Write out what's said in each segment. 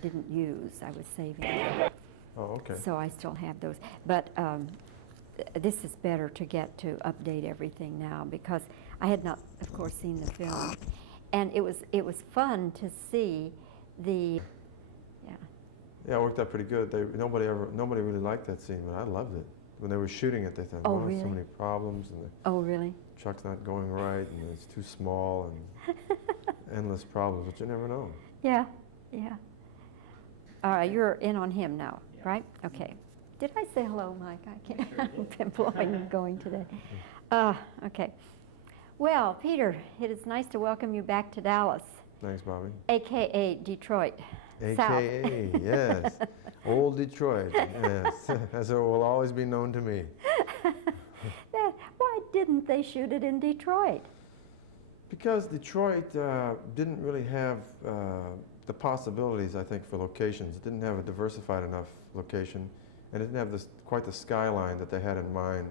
didn't use. I was saving them. Oh, okay. So I still have those. But this is better to get to update everything now because I had not, of course, seen the film. And it was fun to see the, yeah. Yeah, it worked out pretty good. Nobody really liked that scene, but I loved it. When they were shooting it, they thought, Oh, oh, really? so many problems, and the Oh, really? truck's not going right, and it's too small, and endless problems, but you never know. Yeah, yeah. All right, you're in on him now, right? Okay. Did I say hello, Mike? I can't. I've been blowing and going today. Okay. Well, Peter, it is nice to welcome you back to Dallas. Thanks, Bobbie. AKA Detroit. AKA, South. yes. Old Detroit, yes. As it will always be known to me. Why didn't they shoot it in Detroit? Because Detroit didn't really have the possibilities, I think, for locations. It didn't have a diversified enough location, and it didn't have quite the skyline that they had in mind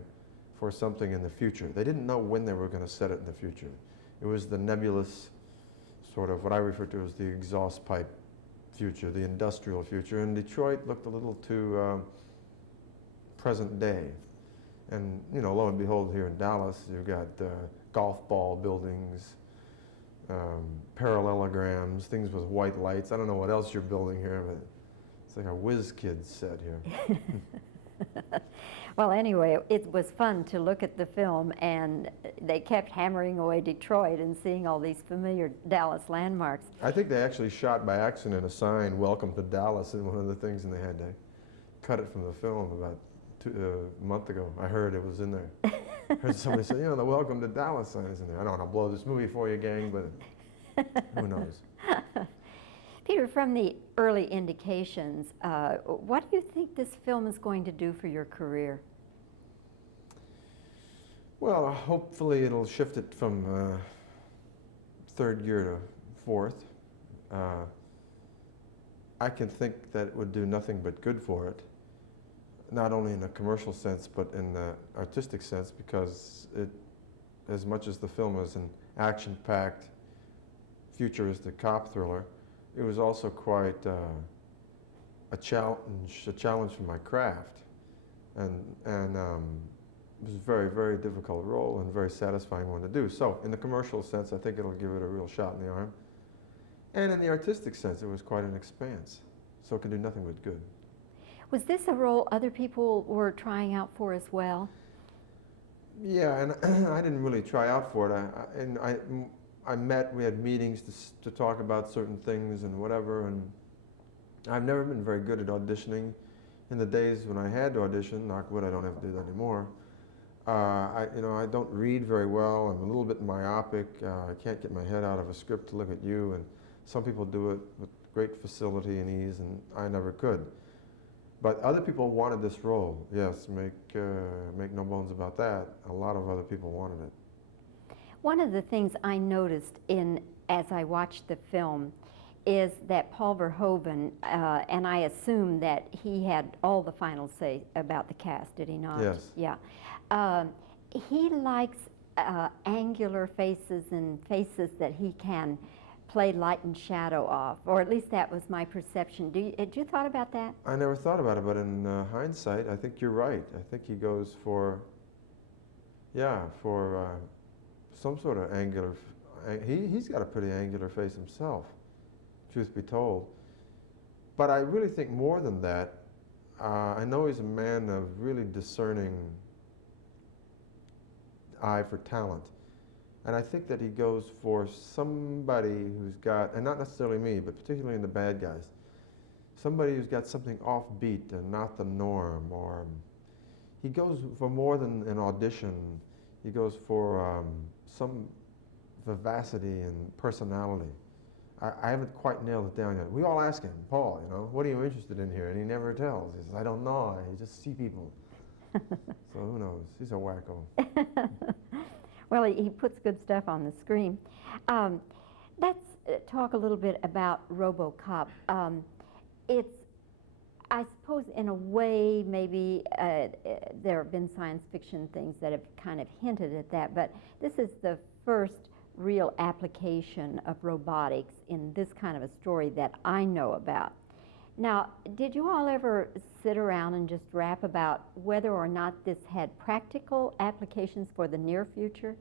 for something in the future. They didn't know when they were going to set it in the future. It was the nebulous, sort of what I refer to as the exhaust pipe future, the industrial future, and Detroit looked a little too present day. And, you know, lo and behold, here in Dallas, you've got golf ball buildings, parallelograms, things with white lights. I don't know what else you're building here, but it's like a whiz kid set here. Well, anyway, it was fun to look at the film, and they kept hammering away Detroit and seeing all these familiar Dallas landmarks. I think they actually shot by accident a sign, "Welcome to Dallas," in one of the things, and they had to cut it from the film about a month ago. I heard it was in there. I heard somebody say, you know, the "Welcome to Dallas" sign is in there. I don't want to blow this movie for you, gang, but who knows? Peter, from the early indications, what do you think this film is going to do for your career? Well, hopefully it'll shift it from third gear to fourth. I can think that it would do nothing but good for it, not only in a commercial sense, but in the artistic sense, because it, as much as the film is an action-packed, futuristic cop thriller, it was also quite a challenge for my craft, and it was a very, very difficult role and a very satisfying one to do. So, in the commercial sense, I think it'll give it a real shot in the arm, and in the artistic sense, it was quite an expanse, so it can do nothing but good. Was this a role other people were trying out for as well? Yeah, and I didn't really try out for it. We had meetings to talk about certain things and whatever, and I've never been very good at auditioning. In the days when I had to audition, knock wood, I don't have to do that anymore. I don't read very well. I'm a little bit myopic. I can't get my head out of a script to look at you, and some people do it with great facility and ease, and I never could. But other people wanted this role. Yes, make no bones about that. A lot of other people wanted it. One of the things I noticed as I watched the film is that Paul Verhoeven, and I assume that he had all the final say about the cast, did he not? Yes. Yeah. He likes angular faces and faces that he can play light and shadow off, or at least that was my perception. Had you thought about that? I never thought about it, but in hindsight, I think you're right. I think he goes for some sort of angular. He's got a pretty angular face himself, truth be told. But I really think more than that. I know he's a man of really discerning eye for talent. And I think that he goes for somebody who's got, and not necessarily me, but particularly in the bad guys, somebody who's got something offbeat and not the norm, or he goes for more than an audition. He goes for some vivacity and personality. I haven't quite nailed it down yet. We all ask him, Paul, you know, what are you interested in here? And he never tells. He says, I don't know. I just see people. So who knows? He's a wacko. Well, he puts good stuff on the screen. Let's talk a little bit about Robocop. It's, I suppose, in a way, maybe there have been science fiction things that have kind of hinted at that, but this is the first real application of robotics in this kind of a story that I know about. Now, did you all ever sit around and just rap about whether or not this had practical applications for the near future?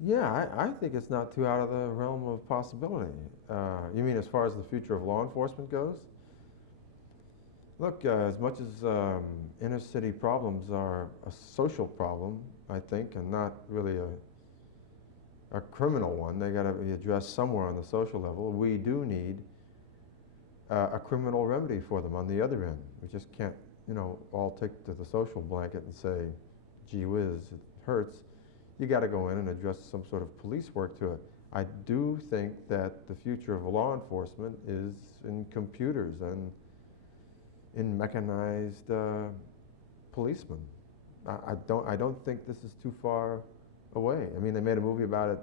Yeah, I think it's not too out of the realm of possibility. You mean as far as the future of law enforcement goes? Look, as much as inner city problems are a social problem, I think, and not really a criminal one, they got to be addressed somewhere on the social level. We do need a criminal remedy for them on the other end. We just can't, all take to the social blanket and say, gee whiz, it hurts. You got to go in and address some sort of police work to it. I do think that the future of law enforcement is in computers and in mechanized policemen. I don't think this is too far away. I mean, they made a movie about it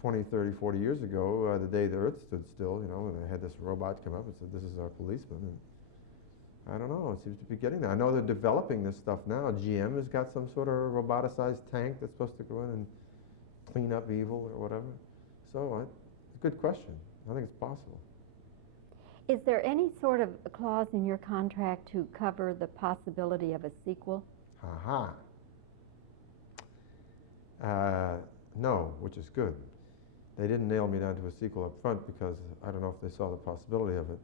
20, 30, 40 years ago, the day the Earth stood still, and they had this robot come up and said, this is our policeman. And I don't know, it seems to be getting there. I know they're developing this stuff now. GM has got some sort of roboticized tank that's supposed to go in and clean up evil or whatever. So it's a good question. I think it's possible. Is there any sort of clause in your contract to cover the possibility of a sequel? No, which is good. They didn't nail me down to a sequel up front because I don't know if they saw the possibility of it.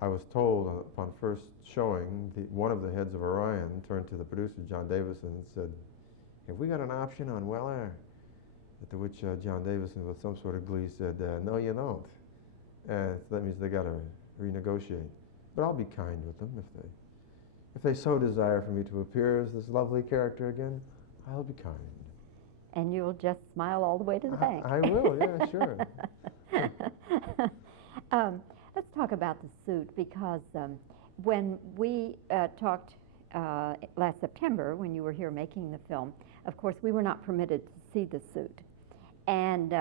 I was told upon first showing, one of the heads of Orion turned to the producer, John Davison, and said, have we got an option on Weller? To which John Davison, with some sort of glee, said, no, you don't. So that means they got to renegotiate. But I'll be kind with them if they so desire for me to appear as this lovely character again. I'll be kind. And you'll just smile all the way to the bank. I will, yeah, sure. Let's talk about the suit, because when we talked last September, when you were here making the film, of course, we were not permitted to see the suit. And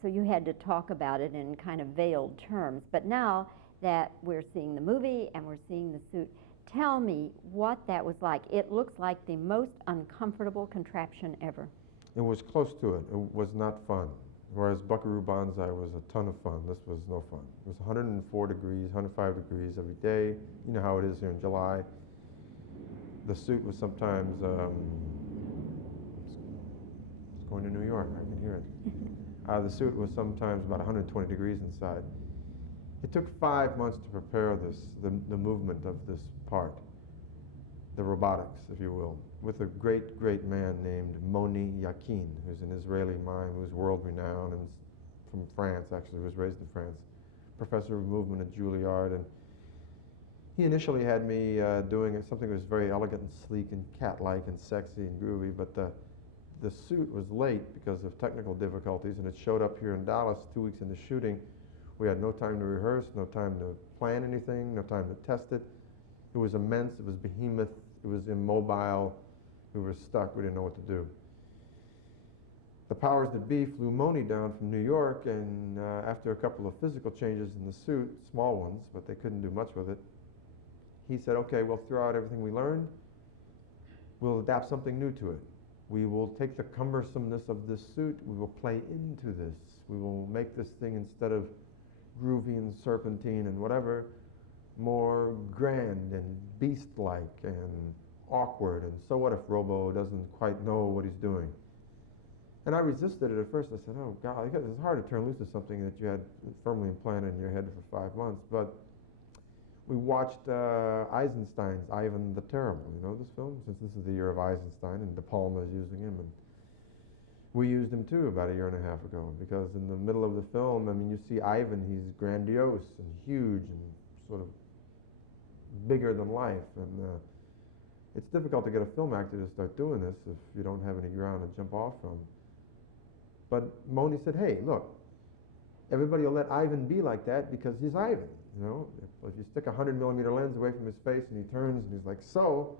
so you had to talk about it in kind of veiled terms. But now that we're seeing the movie and we're seeing the suit, tell me what that was like. It looks like the most uncomfortable contraption ever. It was close to it. It was not fun. Whereas Buckaroo Banzai was a ton of fun, this was no fun. It was 104 degrees, 105 degrees every day. You know how it is here in July. The suit was sometimes, it's going to New York, I can hear it. The suit was sometimes about 120 degrees inside. It took 5 months to prepare the movement of this part, the robotics, if you will, with a great, great man named Moni Yakin, who's an Israeli mime who's world-renowned and from France, actually, was raised in France, professor of movement at Juilliard. And he initially had me doing something that was very elegant and sleek and cat-like and sexy and groovy, but the suit was late because of technical difficulties, and it showed up here in Dallas 2 weeks into shooting. We had no time to rehearse, no time to plan anything, no time to test it. It was immense, it was behemoth, it was immobile. We were stuck, we didn't know what to do. The powers that be flew Moni down from New York, and after a couple of physical changes in the suit, small ones, but they couldn't do much with it, he said, okay, we'll throw out everything we learned, we'll adapt something new to it. We will take the cumbersomeness of this suit, we will play into this. We will make this thing, instead of groovy and serpentine and whatever, more grand and beast-like and awkward, and so what if Robo doesn't quite know what he's doing? And I resisted it at first. I said, oh God, it's hard to turn loose to something that you had firmly implanted in your head for 5 months. But we watched Eisenstein's Ivan the Terrible, you know this film? Since this is the year of Eisenstein, and De Palma is using him, and we used him too about a year and a half ago, because in the middle of the film, I mean, you see Ivan, he's grandiose and huge and sort of bigger than life, and it's difficult to get a film actor to start doing this if you don't have any ground to jump off from. But Moni said, hey, look, everybody will let Ivan be like that because he's Ivan, you know? If you stick a 100-millimeter lens away from his face and he turns and he's like, so,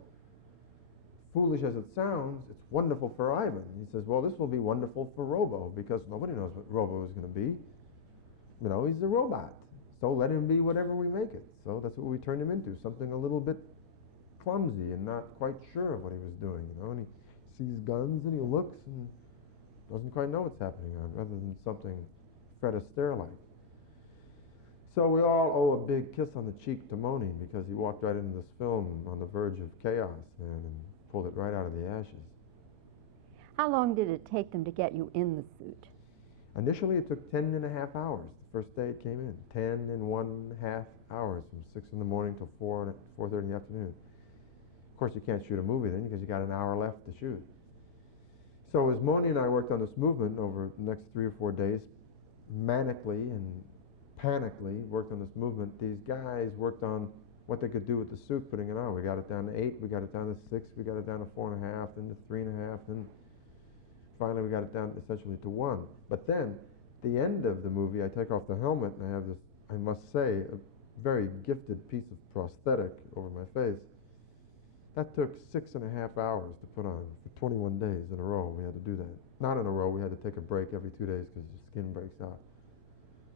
foolish as it sounds, it's wonderful for Ivan. He says, well, this will be wonderful for Robo, because nobody knows what Robo is going to be. You know, he's a robot, so let him be whatever we make it. So that's what we turned him into, something a little bit clumsy and not quite sure of what he was doing, you know, and he sees guns and he looks and doesn't quite know what's happening on, rather than something Fred Astaire-like. So we all owe a big kiss on the cheek to Moni because he walked right into this film on the verge of chaos and pulled it right out of the ashes. How long did it take them to get you in the suit? Initially, it took 10 and a half hours. The first day it came in, 10 and 1/2 hours from 6 in the morning till 4:30 in the afternoon. Of course, you can't shoot a movie then because you got an hour left to shoot. So as Moni and I worked on this movement over the next 3 or 4 days, manically and panically worked on this movement, these guys worked on what they could do with the suit, putting it on. We got it down to 8, we got it down to 6, we got it down to 4.5, then to 3.5, then finally we got it down essentially to 1. But then, the end of the movie, I take off the helmet and I have this, I must say, a very gifted piece of prosthetic over my face. That took 6.5 hours to put on for 21 days in a row. We had to do that. Not in a row, we had to take a break every 2 days because your skin breaks out.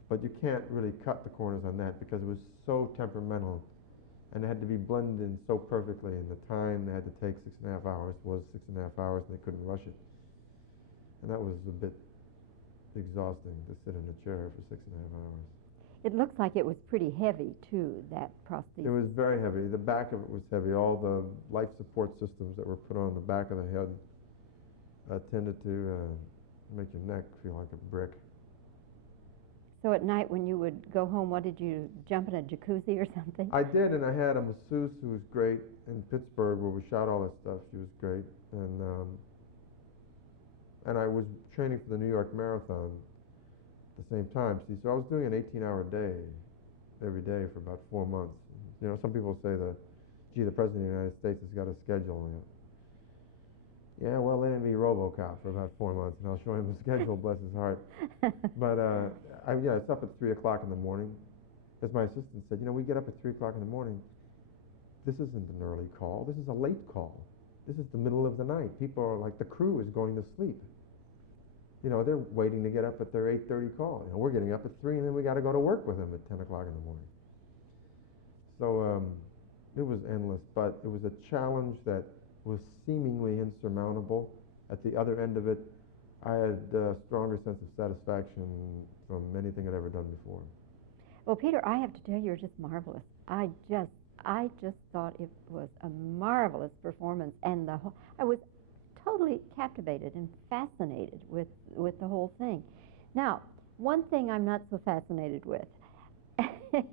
But you can't really cut the corners on that because it was so temperamental and it had to be blended in so perfectly, and the time they had to take 6.5 hours was 6.5 hours, and they couldn't rush it. And that was a bit exhausting to sit in a chair for 6.5 hours. It looks like it was pretty heavy, too, that prosthesis. It was very heavy. The back of it was heavy. All the life support systems that were put on the back of the head tended to make your neck feel like a brick. So at night when you would go home, what did you, jump in a jacuzzi or something? I did, and I had a masseuse who was great in Pittsburgh where we shot all that stuff. She was great. And I was training for the New York Marathon at the same time. See, so I was doing an 18-hour day every day for about 4 months. You know, some people say gee, the President of the United States has got a schedule. You know. Yeah, well, let him be Robocop for about 4 months, and I'll show him the schedule, bless his heart. But I was up at 3 o'clock in the morning. As my assistant said, you know, we get up at 3 o'clock in the morning. This isn't an early call. This is a late call. This is the middle of the night. People are like, the crew is going to sleep. You know, they're waiting to get up at their 8:30 call. You know, we're getting up at 3, and then we got to go to work with them at 10 o'clock in the morning. So it was endless, but it was a challenge that was seemingly insurmountable. At the other end of it, I had a stronger sense of satisfaction from anything I'd ever done before. Well, Peter, I have to tell you, you're just marvelous. I just thought it was a marvelous performance, and I was totally captivated and fascinated with the whole thing. Now, one thing I'm not so fascinated with,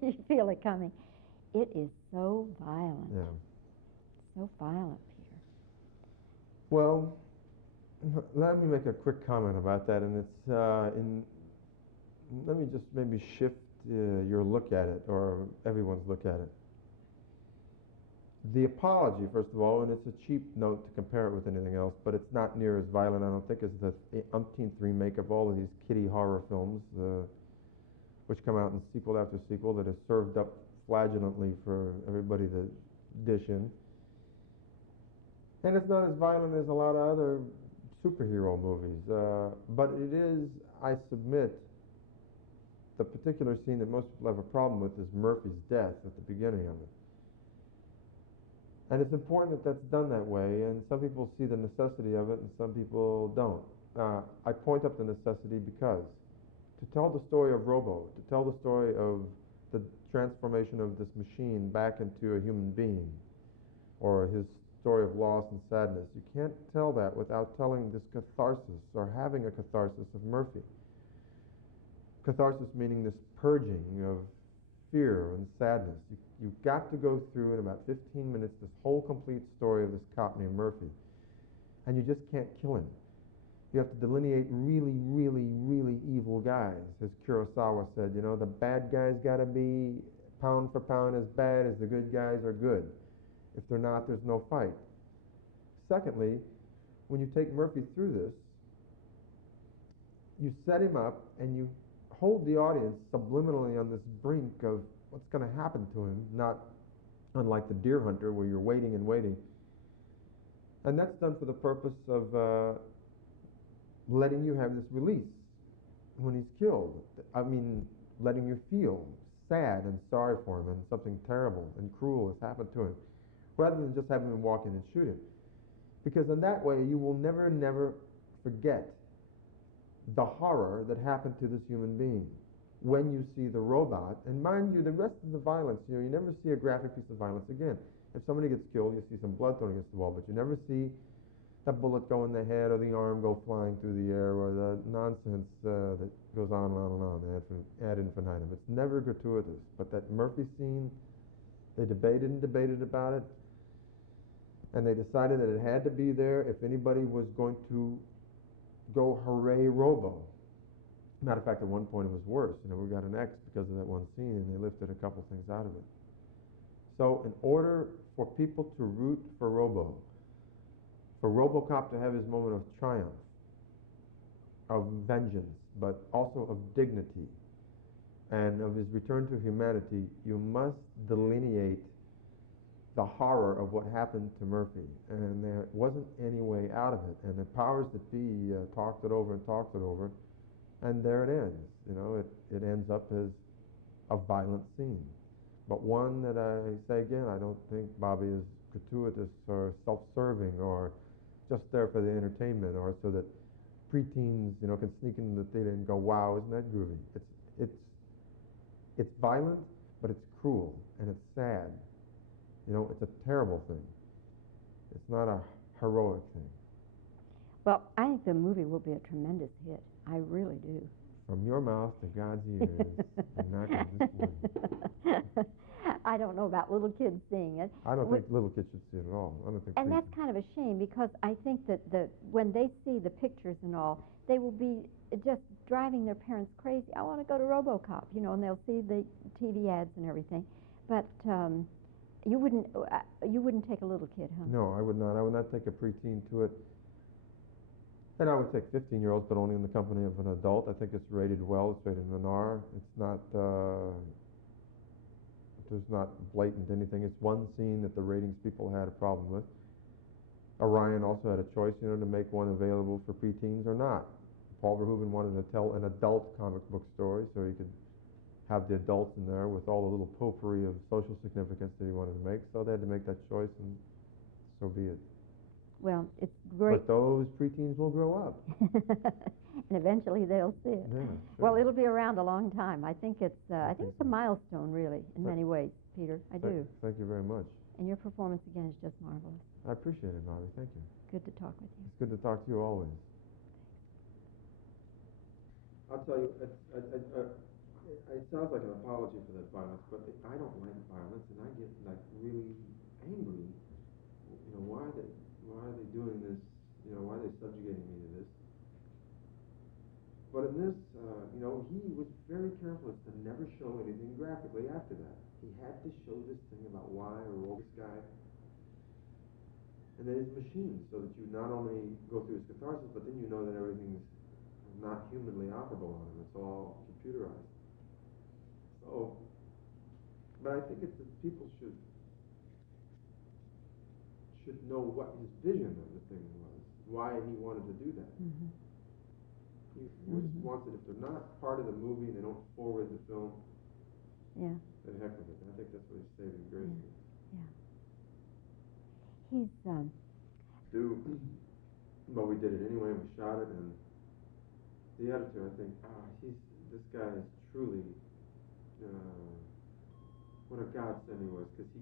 you feel it coming, it is so violent. Yeah. So violent, Peter. Well, let me make a quick comment about that, and it's let me just maybe shift your look at it, or everyone's look at it. The apology, first of all, and it's a cheap note to compare it with anything else, but it's not near as violent, I don't think, as the umpteenth remake of all of these kiddie horror films, which come out in sequel after sequel that is served up flagellantly for everybody to dish in. And it's not as violent as a lot of other superhero movies, but it is, I submit, the particular scene that most people have a problem with is Murphy's death at the beginning of it. And it's important that that's done that way, and some people see the necessity of it and some people don't. I point up the necessity because to tell the story of Robo, to tell the story of the transformation of this machine back into a human being, or his story of loss and sadness, you can't tell that without telling this catharsis, or having a catharsis of Murphy. Catharsis meaning this purging of fear and sadness. You've got to go through in about 15 minutes this whole complete story of this cop named Murphy. And you just can't kill him. You have to delineate really, really, really evil guys. As Kurosawa said, you know, the bad guys got to be pound for pound as bad as the good guys are good. If they're not, there's no fight. Secondly, when you take Murphy through this, you set him up and you hold the audience subliminally on this brink of what's going to happen to him, not unlike the Deer Hunter where you're waiting and waiting. And that's done for the purpose of letting you have this release when he's killed. I mean, letting you feel sad and sorry for him and something terrible and cruel has happened to him, rather than just having him walk in and shoot him. Because in that way, you will never, never forget the horror that happened to this human being. when you see the robot. And mind you, the rest of the violence, you never see a graphic piece of violence again. If somebody gets killed, you see some blood thrown against the wall, but you never see that bullet go in the head or the arm go flying through the air or the nonsense that goes on and on and on ad infinitum. It's never gratuitous. But that Murphy scene, they debated and debated about it, and they decided that it had to be there if anybody was going to go hooray Robo. Matter of fact, at one point it was worse. We got an X because of that one scene, and they lifted a couple things out of it. So in order for people to root for Robo, for Robocop to have his moment of triumph, of vengeance, but also of dignity, and of his return to humanity, you must delineate the horror of what happened to Murphy. And there wasn't any way out of it. And the powers that be talked it over and talked it over, and there it ends. It ends up as a violent scene. But one that I say again, I don't think Bobbie is gratuitous or self-serving or just there for the entertainment or so that preteens, can sneak into the theater and go, wow, isn't that groovy? It's violent, but it's cruel and it's sad. It's a terrible thing. It's not a heroic thing. Well, I think the movie will be a tremendous hit. I really do. From your mouth to God's ears, and not this one. I don't know about little kids seeing it. I don't think little kids should see it at all. I don't think. And that's kind of a shame because I think that when they see the pictures and all, they will be just driving their parents crazy. I want to go to Robocop, and they'll see the TV ads and everything. But you wouldn't take a little kid, huh? No, I would not. I would not take a preteen to it. And I would take 15-year-olds, but only in the company of an adult. I think it's rated well. It's rated an R. It's not. There's not blatant anything. It's one scene that the ratings people had a problem with. Orion also had a choice, to make one available for preteens or not. Paul Verhoeven wanted to tell an adult comic book story, so he could have the adults in there with all the little potpourri of social significance that he wanted to make. So they had to make that choice, and so be it. Well, it's great. But those preteens will grow up. And eventually they'll see it. Yeah, sure. Well, it'll be around a long time. I think it's a milestone, really, in many ways, Peter. I do. Thank you very much. And your performance, again, is just marvelous. I appreciate it, Bobbie. Thank you. Good to talk with you. It's good to talk to you always. I'll tell you, it sounds like an apology for that violence, but I don't like violence, and I get really angry. Why are they doing this? Why are they subjugating me to this? But in this, he was very careful as to never show anything graphically after that. He had to show this thing about why this guy, and then his machine, so that you not only go through his catharsis, but then you know that everything's not humanly operable on him. It's all computerized. So, but I think it's that people should know what his vision of the thing was, why he wanted to do that. Mm-hmm. He just wants it. If they're not part of the movie and they don't forward the film, then heck with it. I think that's what his saving grace is. Yeah. He's but we did it anyway. We shot it, and the editor, I think, this guy is truly what a godsend he was, because he